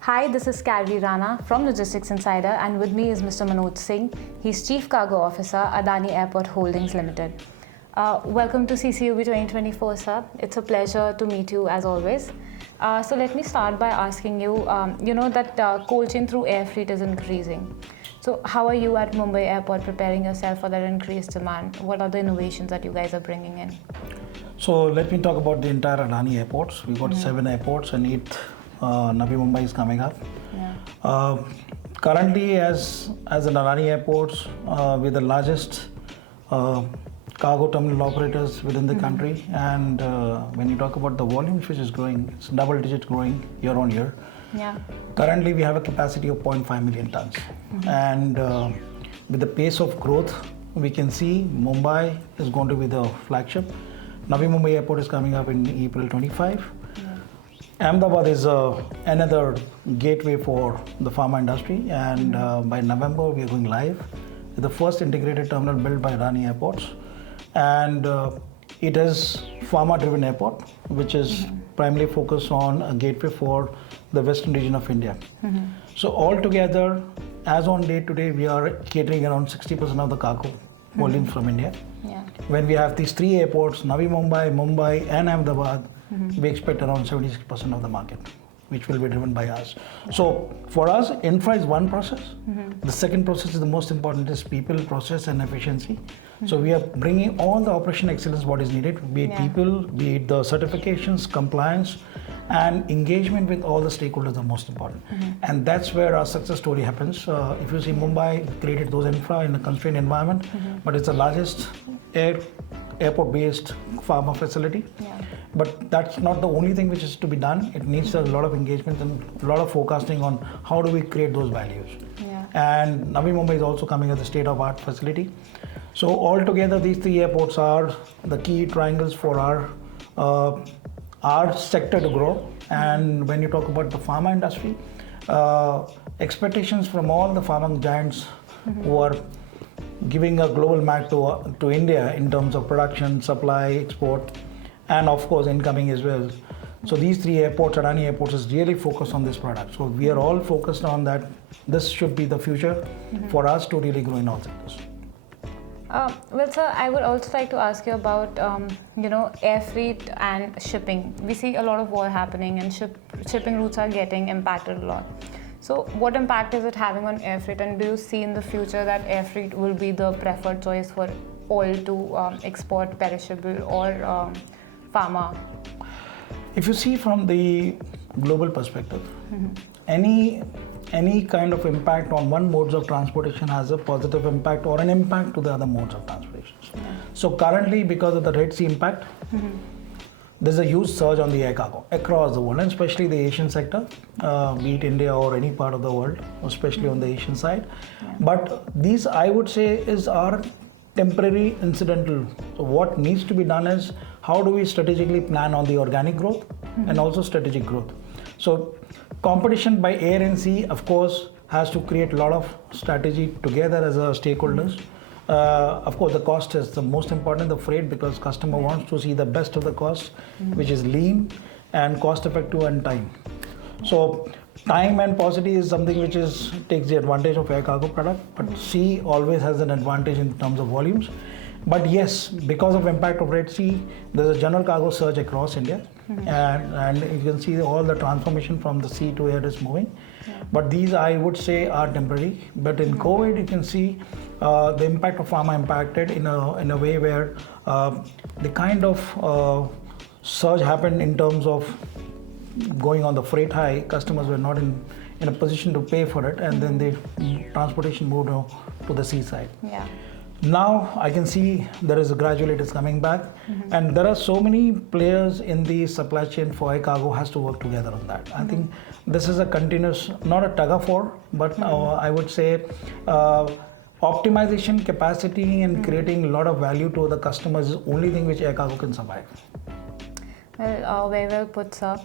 Hi, this is Carrie Rana from Logistics Insider, and with me is Mr. Manoj Singh. He's Chief Cargo Officer, Adani Airport Holdings Ltd. Welcome to CCUB 2024, sir. It's a pleasure to meet you as always. So let me start by asking you, that cold chain through air freight is increasing. So how are you at Mumbai Airport preparing yourself for that increased demand? What are the innovations that you guys are bringing in? So let me talk about the entire Adani Airports. We've got 7 airports and 8th Navi Mumbai is coming up. Yeah. Currently, as an Adani Airports, we're the largest cargo terminal operators within the country, and when you talk about the volumes which is growing, it's double digit growing year on year. Yeah. Currently, we have a capacity of 0.5 million tons, and with the pace of growth, we can see Mumbai is going to be the flagship. Navi Mumbai Airport is coming up in April 25. Ahmedabad is another gateway for the pharma industry, and by November we are going live with the first integrated terminal built by Adani Airports, and it is pharma-driven airport, which is primarily focused on a gateway for the western region of India. So altogether, as on day to day, we are catering around 60% of the cargo volumes from India. Yeah. When we have these 3 airports, Navi Mumbai, and Ahmedabad, we expect around 76% of the market, which will be driven by us. So for us, infra is one process. The second process is the most important, is people, process, and efficiency. So we are bringing all the operation excellence what is needed, be it people, be it the certifications, compliance, and engagement with all the stakeholders are most important. And that's where our success story happens. If you see, Mumbai created those infra in a constrained environment, but it's the largest airport-based pharma facility. Yeah. But that's not the only thing which is to be done. It needs a lot of engagement and a lot of forecasting on how do we create those values. Yeah. And Navi Mumbai is also coming as a state-of-art facility. So altogether, these 3 airports are the key triangles for our sector to grow. And when you talk about the pharma industry, expectations from all the pharma giants who are giving a global map to India in terms of production, supply, export, and of course incoming as well. So these 3 airports, Adani Airports, is really focused on this product. So we are all focused on that. This should be the future for us to really grow in all sectors. Well, sir, I would also like to ask you about, air freight and shipping. We see a lot of war happening, and shipping routes are getting impacted a lot. So what impact is it having on air freight, and do you see in the future that air freight will be the preferred choice for all to export perishable or pharma? If you see from the global perspective, any kind of impact on one modes of transportation has a positive impact or an impact to the other modes of transportation. So currently, because of the Red Sea impact, there's a huge surge on the air cargo across the world, and especially the Asian sector, be it India or any part of the world, especially on the Asian side. But these, I would say, are temporary, incidental. So what needs to be done is, how do we strategically plan on the organic growth and also strategic growth? So competition by air and sea, of course, has to create a lot of strategy together as a stakeholders. Of course, the cost is the most important, the freight, because customer wants to see the best of the cost, which is lean and cost effective and time. So time and paucity is something which takes the advantage of air cargo product, but sea always has an advantage in terms of volumes. But yes, because of impact of Red Sea, there's a general cargo surge across India, and you can see all the transformation from the sea to air is moving. But these, I would say, are temporary. But in COVID, you can see the impact of pharma impacted in a way where the kind of surge happened in terms of going on the freight high. Customers were not in a position to pay for it, and then the transportation moved to the seaside. Yeah. Now I can see gradually it is coming back, and there are so many players in the supply chain for air cargo has to work together on that. I think this is a continuous, not a tug of war, but I would say optimization, capacity, and creating a lot of value to the customers is the only thing which air cargo can survive. Well, very well put, sir.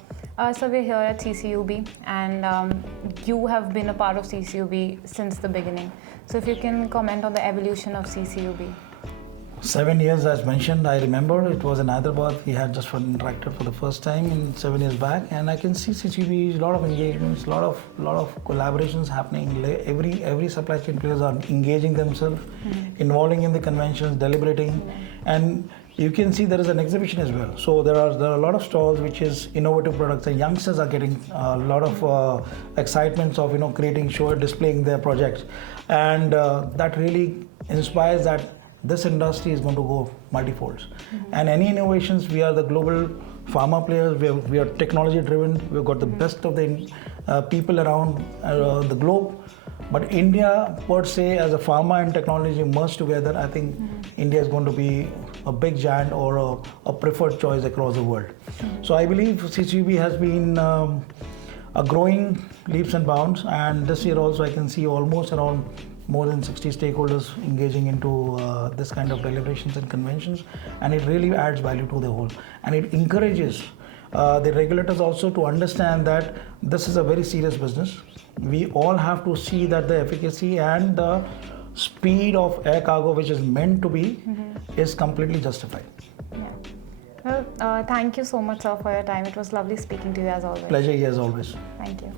So we're here at CCUB, and you have been a part of CCUB since the beginning. So if you can comment on the evolution of CCUB. 7 years, as mentioned, I remember it was in Hyderabad. We had just interacted for the first time in 7 years back, and I can see CCB, a lot of engagements, lot of collaborations happening. Every supply chain players are engaging themselves, involving in the conventions, deliberating, and you can see there is an exhibition as well. So there are a lot of stalls which is innovative products. The youngsters are getting a lot of excitements of creating show, displaying their projects, and that really inspires that this industry is going to go multifolds. And any innovations, we are the global pharma players. We are technology driven. We've got the best of the people around the globe. But India, per se, as a pharma and technology merged together, I think India is going to be a big giant or a preferred choice across the world. So I believe CCB has been a growing leaps and bounds. And this year also, I can see almost around more than 60 stakeholders engaging into this kind of deliberations and conventions, and it really adds value to the whole, and it encourages the regulators also to understand that this is a very serious business. We all have to see that the efficacy and the speed of air cargo, which is meant to be, is completely justified. Yeah. Well, thank you so much, sir, for your time. It was lovely speaking to you as always. Pleasure as always. Thank you.